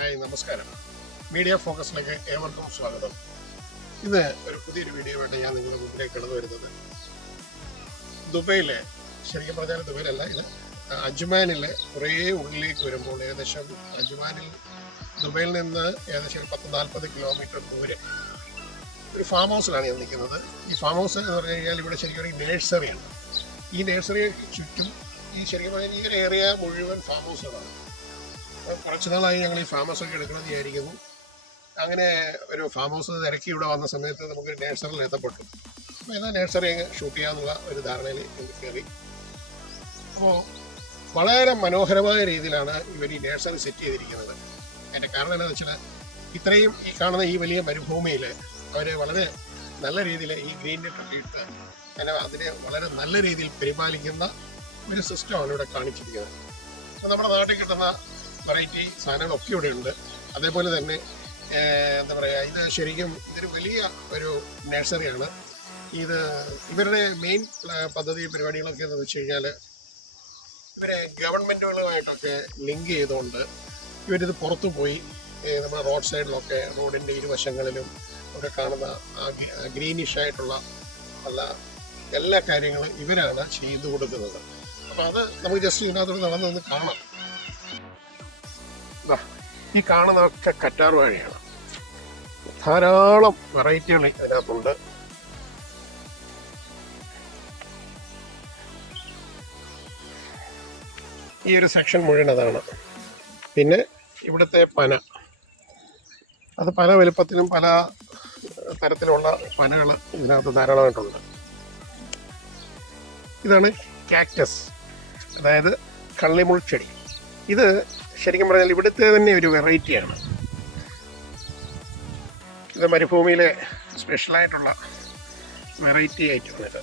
Hi നമസ്കാരം. Media ഫോക്കസിലേക്ക് ഏവർക്കും സ്വാഗതം. ഇന്ന് ഒരു പുതിയൊരു വീഡിയോ ആയിട്ട് ഞാൻ നിങ്ങളുടെ മുമ്പിലേക്ക് കടന്നു വരുന്നത് ദുബൈയിലെ, ശരിക്കും പറഞ്ഞാൽ ദുബൈയിലല്ല, ഇത് അജ്മാനിലെ കുറേ ഉള്ളിലേക്ക് വരുമ്പോൾ ഏകദേശം അജ്മാനിൽ ദുബൈയിൽ നിന്ന് ഏകദേശം 10-40 കിലോമീറ്റർ ദൂരെ ഒരു ഫാം ഹൗസിലാണ് ഞാൻ നിൽക്കുന്നത്. ഈ ഫാം ഹൗസ് എന്ന് പറഞ്ഞു കഴിഞ്ഞാൽ ഇവിടെ ശരിക്കും ഒരു നേഴ്സറിയാണ്. ഈ നേഴ്സറിയെ ചുറ്റും ഈ ശരിക്കും പറഞ്ഞാൽ ഈ ഒരു ഏരിയ മുഴുവൻ ഫാം ഹൗസുകളാണ്. കുറച്ച് നാളായി ഞങ്ങൾ ഈ ഫാം ഹൗസൊക്കെ എടുക്കണമെന്ന് വിചാരിക്കുന്നു. അങ്ങനെ ഒരു ഫാം ഹൗസ് തിരക്കി ഇവിടെ വന്ന സമയത്ത് നമുക്കൊരു നേഴ്സറിയിൽ എത്തപ്പെട്ടു. അപ്പോൾ ഏതാ നേഴ്സറി ഷൂട്ട് ചെയ്യാമെന്നുള്ള ഒരു ധാരണയിൽ കയറി. അപ്പോൾ വളരെ മനോഹരമായ രീതിയിലാണ് ഇവർ ഈ നേഴ്സറി സെറ്റ് ചെയ്തിരിക്കുന്നത്. അതിൻ്റെ കാരണം എന്താണെന്ന് വെച്ചാൽ ഇത്രയും ഈ കാണുന്ന ഈ വലിയ മരുഭൂമിയിൽ അവർ വളരെ നല്ല രീതിയിൽ ഈ ഗ്രീൻ നെറ്റ് ഇട്ട് അതിനെ വളരെ നല്ല രീതിയിൽ പരിപാലിക്കുന്ന ഒരു സിസ്റ്റമാണ് ഇവിടെ കാണിച്ചിരിക്കുന്നത്. അപ്പോൾ നമ്മുടെ നാട്ടിൽ കിട്ടുന്ന വെറൈറ്റി സാധനങ്ങളൊക്കെ ഇവിടെ ഉണ്ട്. അതേപോലെ തന്നെ എന്താ പറയുക, ഇത് ശരിക്കും ഇതൊരു വലിയ ഒരു നഴ്സറിയാണ്. ഇവരുടെ മെയിൻ പദ്ധതി പരിപാടികളൊക്കെ എന്ന് വെച്ച് കഴിഞ്ഞാൽ ഇവരെ ഗവൺമെൻറ്റുകളുമായിട്ടൊക്കെ ലിങ്ക് ചെയ്തുകൊണ്ട് ഇവരിത് പുറത്തു പോയി നമ്മുടെ റോഡ് സൈഡിലൊക്കെ റോഡിൻ്റെ ഇരുവശങ്ങളിലും ഒക്കെ കാണുന്ന ഗ്രീനിഷ് ആയിട്ടുള്ള എല്ലാ കാര്യങ്ങളും ഇവരാണ് ചെയ്തു കൊടുക്കുന്നത്. അപ്പോൾ അത് നമുക്ക് ജസ്റ്റ് ഇതിനകത്തോട് നടന്നൊന്ന് കാണാം. ഈ കാണുന്നതൊക്കെ കറ്റാർ വാഴയാണ്. ധാരാളം വെറൈറ്റികൾ അതിനകത്തുണ്ട്. ഈ ഒരു സെക്ഷൻ മുഴുവൻ അതാണ്. പിന്നെ ഇവിടുത്തെ പന, അത് പല വലുപ്പത്തിലും പല തരത്തിലുള്ള പനകൾ ഇതിനകത്ത് ധാരാളമായിട്ടുണ്ട്. ഇതാണ് കാക്ടസ്, അതായത് കള്ളിമുൾ ചെടി. ഇത് ശരിക്കും പറഞ്ഞാൽ ഇവിടുത്തെ തന്നെ ഒരു വെറൈറ്റിയാണ്. ഇത് മരുഭൂമിയിലെ സ്പെഷ്യലായിട്ടുള്ള വെറൈറ്റി ഐറ്റമാണ് ഇത്.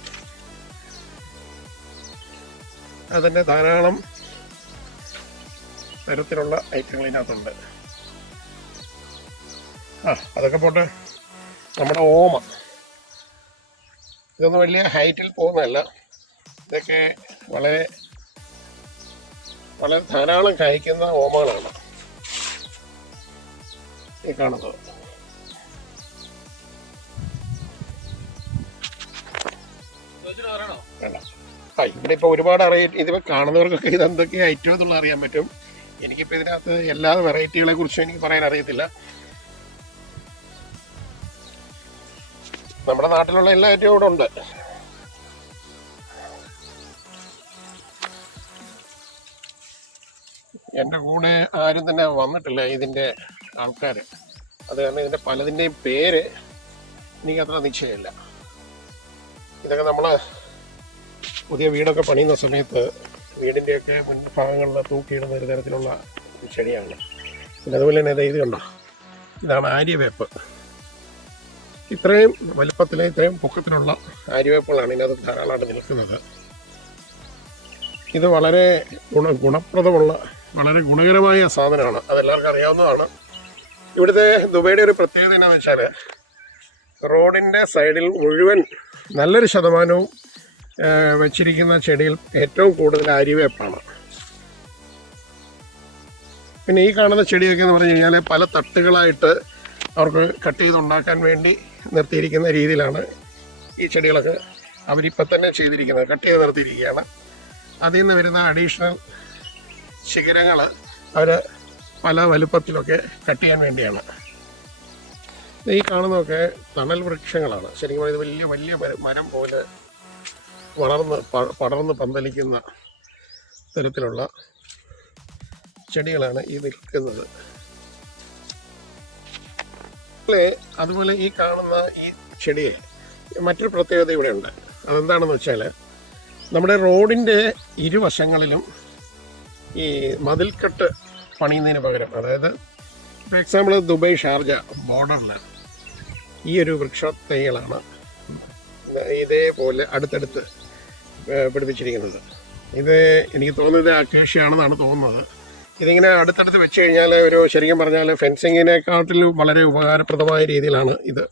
അതിൻ്റെ ധാരാളം തരത്തിലുള്ള ഐറ്റങ്ങൾ ഇതിനകത്തുണ്ട്. അതൊക്കെ പോട്ടെ. നമ്മുടെ ഓമ, ഇതൊന്നും വലിയ ഹൈറ്റിൽ പോകുന്നതല്ല. ഇതൊക്കെ വളരെ ധാരാളം കായ്ക്കുന്ന ഓമകളാണ് ഈ കാണുന്നത്. ഇവിടെ ഇപ്പോൾ ഒരുപാട് ഇതിപ്പോൾ കാണുന്നവർക്കൊക്കെ ഇതെന്തൊക്കെ ഐറ്റം എന്നുള്ള അറിയാൻ പറ്റും. എനിക്കിപ്പോൾ ഇതിനകത്ത് എല്ലാ വെറൈറ്റികളെ കുറിച്ചും എനിക്ക് പറയാൻ അറിയത്തില്ല. നമ്മുടെ നാട്ടിലുള്ള എല്ലാ ഐറ്റവും ഇവിടെ ഉണ്ട്. എൻ്റെ കൂടെ ആരും തന്നെ വന്നിട്ടില്ല ഇതിൻ്റെ ആൾക്കാർ. അത് കാരണം ഇതിൻ്റെ പലതിൻ്റെയും പേര് എനിക്കത്ര നിശ്ചയമില്ല. ഇതൊക്കെ നമ്മൾ പുതിയ വീടൊക്കെ പണിയുന്ന സമയത്ത് വീടിൻ്റെയൊക്കെ മുൻഭാഗങ്ങളിൽ തൂക്കിയിടുന്ന ഒരു തരത്തിലുള്ള ചെടിയാണ്. പിന്നെ അതുപോലെ തന്നെ ഇത് കണ്ടോ, ഇതാണ് ആര്യവേപ്പ്. ഇത്രയും വലുപ്പത്തിൽ ഇത്രയും പൊക്കത്തിലുള്ള ആര്യവേപ്പുകളാണ് ഇതിനകത്ത് ധാരാളമായിട്ട് നിൽക്കുന്നത്. ഇത് വളരെ ഗുണപ്രദമുള്ള വളരെ ഗുണകരമായ സാധനമാണ്. അതെല്ലാവർക്കും അറിയാവുന്നതാണ്. ഇവിടുത്തെ ദുബൈയുടെ ഒരു പ്രത്യേകത എന്താണെന്ന് വെച്ചാൽ റോഡിൻ്റെ സൈഡിൽ മുഴുവൻ നല്ലൊരു ശതമാനവും വച്ചിരിക്കുന്ന ചെടിയിൽ ഏറ്റവും കൂടുതൽ ആര്യവേപ്പാണ്. പിന്നെ ഈ കാണുന്ന ചെടിയൊക്കെ എന്ന് പറഞ്ഞു കഴിഞ്ഞാൽ പല തട്ടുകളായിട്ട് അവർക്ക് കട്ട് ചെയ്തുണ്ടാക്കാൻ വേണ്ടി നിർത്തിയിരിക്കുന്ന രീതിയിലാണ് ഈ ചെടികളൊക്കെ അവരിപ്പോൾ തന്നെ ചെയ്തിരിക്കുന്നത്. കട്ട് ചെയ്ത് നിർത്തിയിരിക്കുകയാണ്. അതിൽ നിന്ന് വരുന്ന അഡീഷണൽ ശിഖരങ്ങൾ അവർ പല വലുപ്പത്തിലൊക്കെ കട്ട് ചെയ്യാൻ വേണ്ടിയാണ്. ഈ കാണുന്നതൊക്കെ തണൽ വൃക്ഷങ്ങളാണ്. ശരിക്കും പറയുന്നത് വലിയ വലിയ മരം പോലെ പടർന്ന് പന്തലിക്കുന്ന തരത്തിലുള്ള ചെടികളാണ് ഈ നിൽക്കുന്നത്. അതുപോലെ ഈ കാണുന്ന ഈ ചെടിയെ മറ്റൊരു പ്രത്യേകത ഇവിടെ ഉണ്ട്. അതെന്താണെന്ന് വെച്ചാൽ നമ്മുടെ റോഡിൻ്റെ ഇരുവശങ്ങളിലും ഈ മതിൽക്കെട്ട് പണിയുന്നതിന് പകരം, അതായത് ഫോർ എക്സാമ്പിൾ ദുബൈ ഷാർജ ബോർഡറിൽ ഈ ഒരു വൃക്ഷ തൈകളാണ് ഇതേപോലെ അടുത്തടുത്ത് പിടിപ്പിച്ചിരിക്കുന്നത്. ഇത് എനിക്ക് തോന്നുന്നത് അക്കേഷ്യയാണെന്നാണ് തോന്നുന്നത്. ഇതിങ്ങനെ അടുത്തടുത്ത് വെച്ച് കഴിഞ്ഞാൽ ഒരു ശരിക്കും പറഞ്ഞാൽ ഫെൻസിങ്ങിനെക്കാട്ടിലും വളരെ ഉപകാരപ്രദമായ രീതിയിലാണ് ഇത്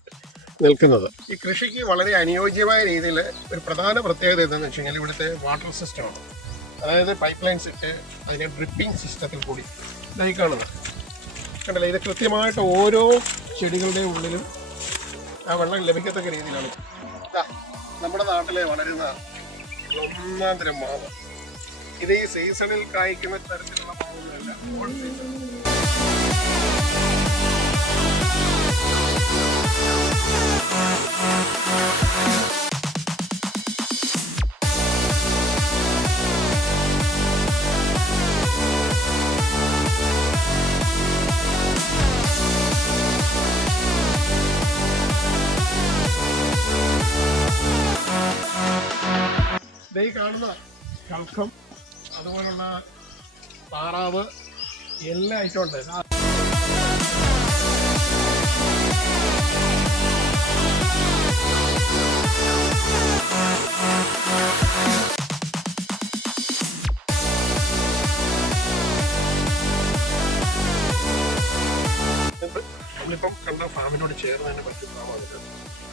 നിൽക്കുന്നത്. ഈ കൃഷിക്ക് വളരെ അനുയോജ്യമായ രീതിയിൽ ഒരു പ്രധാന പ്രത്യേകത എന്താണെന്ന് വെച്ച് കഴിഞ്ഞാൽ ഇവിടുത്തെ വാട്ടർ സിസ്റ്റമാണ്. അതായത് പൈപ്പ് ലൈൻസ് ഇട്ട് അതിനെ ഡ്രിപ്പിംഗ് സിസ്റ്റത്തിൽ കൂടി ഇതായി കാണുന്നത് കണ്ടല്ലേ, ഇത് കൃത്യമായിട്ട് ഓരോ ചെടികളുടെയും ഉള്ളിലും ആ വെള്ളം ലഭിക്കത്തക്ക രീതിയിലാണ്. നമ്മുടെ നാട്ടിലെ വളരുന്ന ഒന്നാം തരം മാവ്. ഇത് ഈ സീസണിൽ കായ്ക്കുന്ന തരത്തിലുള്ള മാവുകളല്ല. All season. ഈ കാണുന്ന കൽക്കം, അതുപോലുള്ള താറാവ്, എല്ലാ ഐറ്റം ഉണ്ട്. നമ്മളിപ്പം കണ്ട ഫാമിനോട് ചേർന്ന് തന്നെ പറ്റിയ ഫാമാണിത്.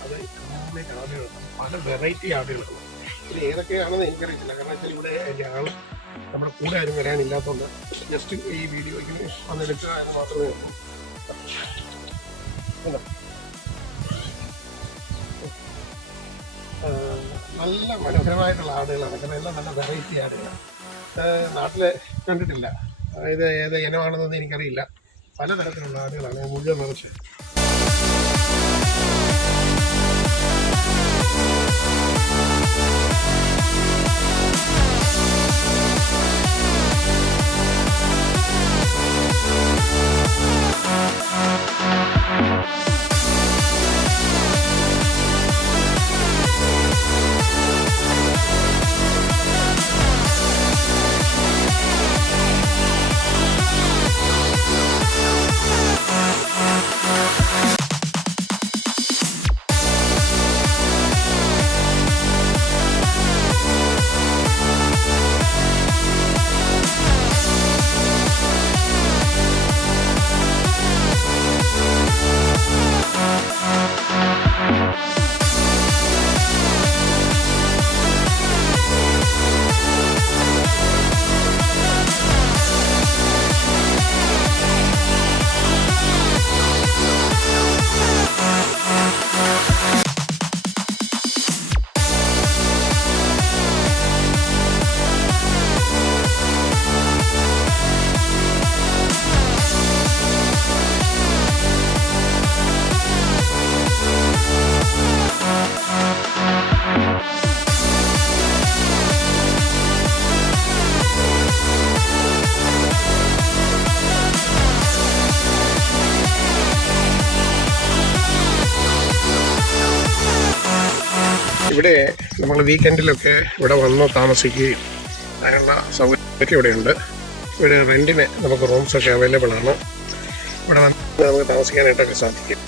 അത് കംപ്ലീറ്റ് ആടുകളാണ്, പല വെറൈറ്റി ആടുകളാണ്. ഇത് ഏതൊക്കെയാണെന്ന് എനിക്കറിയത്തില്ല, കാരണം വെച്ചാൽ ഇവിടെ എൻ്റെ ആൾ നമ്മുടെ കൂടെ ആരും വരാനില്ലാത്തതുകൊണ്ട് ജസ്റ്റ് ഈ വീഡിയോയ്ക്ക് വന്നെടുക്കുക എന്ന് മാത്രമേ ഉള്ളൂ. നല്ല മനോഹരമായിട്ടുള്ള ആടുകളാണ്, കാരണം എല്ലാം നല്ല വെറൈറ്റി ആടുകളാണ്. നാട്ടിൽ കണ്ടിട്ടില്ല. ഇത് ഏത് ഇനമാണെന്നൊന്നും എനിക്കറിയില്ല. പലതരത്തിലുള്ള ആടുകളാണ് മുഴുവൻ നിറച്ച്. ഇവിടെ നമ്മൾ വീക്കെൻഡിലൊക്കെ ഇവിടെ വന്ന് താമസിക്കുകയും അതിനുള്ള സൗകര്യമൊക്കെ ഇവിടെയുണ്ട്. ഇവിടെ റെൻറ്റിന് നമുക്ക് റൂംസൊക്കെ അവൈലബിൾ ആണ്. ഇവിടെ വന്ന് നമുക്ക് താമസിക്കാനായിട്ടൊക്കെ സാധിക്കും.